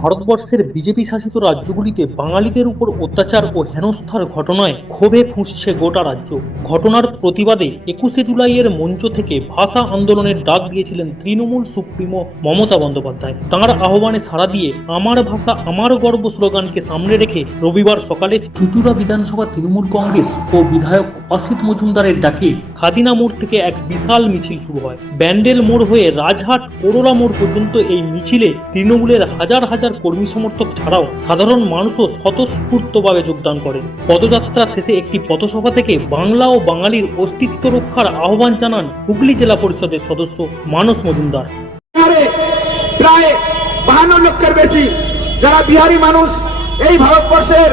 ভারতবর্ষের বিজেপি শাসিত রাজ্যগুলিতে বাঙালিদের উপর অত্যাচার ও হেনস্থার ঘটনায় ক্ষোভে ফুঁসছে গোটা রাজ্য। ঘটনার প্রতিবাদে 21শে জুলাইয়ের মঞ্চ থেকে ভাষা আন্দোলনের ডাক দিয়েছিলেন তৃণমূল সুপ্রিমো মমতা বন্দ্যোপাধ্যায়। তাঁর আহ্বানে সাড়া দিয়ে আমার ভাষা আমার গর্ব স্লোগানকে সামনে রেখে রবিবার সকালে চুঁচুড়া বিধানসভা তৃণমূল কংগ্রেস ও বিধায়ক অসিত মজুমদারের ডাকে খাদিনা মোড় থেকে এক বিশাল মিছিল শুরু হয়। ব্যান্ডেল মোড় হয়ে রাজহাট করোলা মোড় পর্যন্ত এই মিছিলে তৃণমূলের হাজার হাজার কর্মী সমর্থক ছাড়াও সাধারণ মানুষও স্বতঃস্ফূর্তভাবে যোগদান করেন। পদযাত্রা শেষে একটি পথসভা থেকে বাংলা ও বাঙালির অস্তিত্ব রক্ষার আহ্বান জানান হুগলি জেলা পরিষদের সদস্য মানস মজুমদার। প্রায় 52 লক্ষের বেশি যারা বিহারি মানুষ, এই ভারতবর্ষের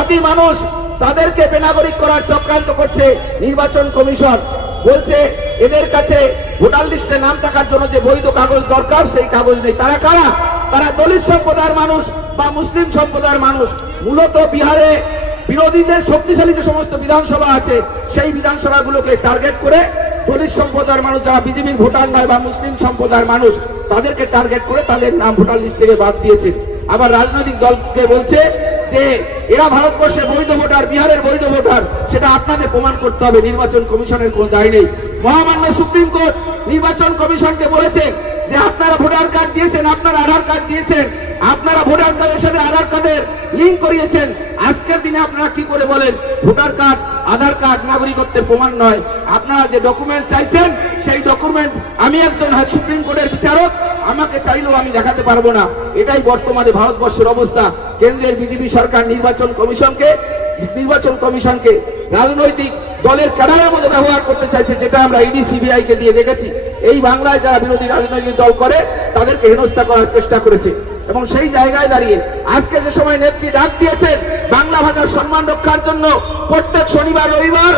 আদি মানুষ, তাদেরকে বেনাগরিক করার চক্রান্ত করছে নির্বাচন কমিশন। বলছে এদের কাছে ভোটার লিস্টে নাম থাকার জন্য যে বৈধ কাগজ দরকার সেই কাগজ নেই। তারা কারা? তারা দলিত সম্প্রদায়ের মানুষ বা মুসলিম সম্প্রদায়ের মানুষ। মূলত বিহারে বিরোধীদের শক্তিশালী যে সমস্ত বিধানসভা আছে সেই বিধানসভাগুলোকে টার্গেট করে দলিত সম্প্রদায়ের মানুষ, যারা বিজেপির ভোটার নয় বা মুসলিম সম্প্রদায়ের মানুষ, তাদেরকে টার্গেট করে তাদের নাম ভোটার লিস্ট থেকে বাদ দিয়েছে। আবার রাজনৈতিক দলকে বলছে যে এরা ভারতবর্ষে বৈধ ভোটার, বিহারের বৈধ ভোটার, সেটা আপনাদের প্রমাণ করতে হবে। নির্বাচন কমিশনের কোনো দায় নেই। মহামান্য সুপ্রিম কোর্ট নির্বাচন কমিশনকে বলেছে যে আপনারা ভোটার কার্ড দিয়েছেন, আপনারা আধার কার্ড দিয়েছেন, আপনারা ভোটার কার্ডের সাথে আধার কার্ডের লিঙ্ক করিয়েছেন। আজকের দিনে আপনারা কি করে বলেন ভোটার কার্ড, আধার কার্ড নাগরিকত্বের প্রমাণ নয়? আপনারা যে ডকুমেন্ট চাইছেন সেই ডকুমেন্ট আমি একজন সুপ্রিম কোর্টের বিচারক, আমাকে চাইলেও আমি দেখাতে পারবো না। এটাই বর্তমানে ভারতবর্ষের অবস্থা। কেন্দ্রের বিজেপি সরকার নির্বাচন কমিশনকে রাজনৈতিক দলের ক্যাডারের মধ্যে ব্যবহার করতে চাইছে, যেটা আমরা ইডি সিবিআই কে দিয়ে দেখেছি। এই বাংলায় যারা বিরোধী রাজনৈতিক দল করে তাদেরকে হেনস্থা করার চেষ্টা করেছে। এবং সেই জায়গায় দাঁড়িয়ে আজকে যে সময় নেত্রী ডাক দিয়েছেন বাংলা ভাষার সম্মান রক্ষার জন্য, প্রত্যেক শনিবার রবিবার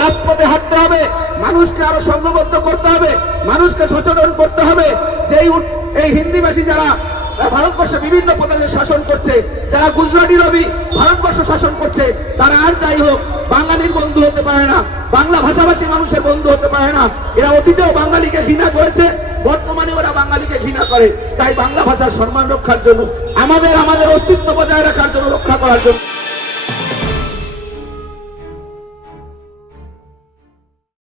রাজপথে হাঁটতে হবে, মানুষকে আরো সংঘবদ্ধ করতে হবে, মানুষকে সচেতন করতে হবে যে এই হিন্দিভাষী যারা ভারতবর্ষে বিভিন্ন প্রদেশে শাসন করছে, যারা গুজরাটি রবি ভারতবর্ষ শাসন করছে, তারা আর যাই হোক বাঙালির বন্ধু হতে পারে না, বাংলা ভাষাভাষী মানুষের বন্ধু হতে পারে না। এরা অতীতেও বাঙালিকে ঘৃণা করেছে, বর্তমানে ওরা বাঙালিকে ঘৃণা করে। তাই বাংলা ভাষার সম্মান রক্ষার জন্য, আমাদের অস্তিত্ব বজায় রাখার জন্য, রক্ষা করার জন্য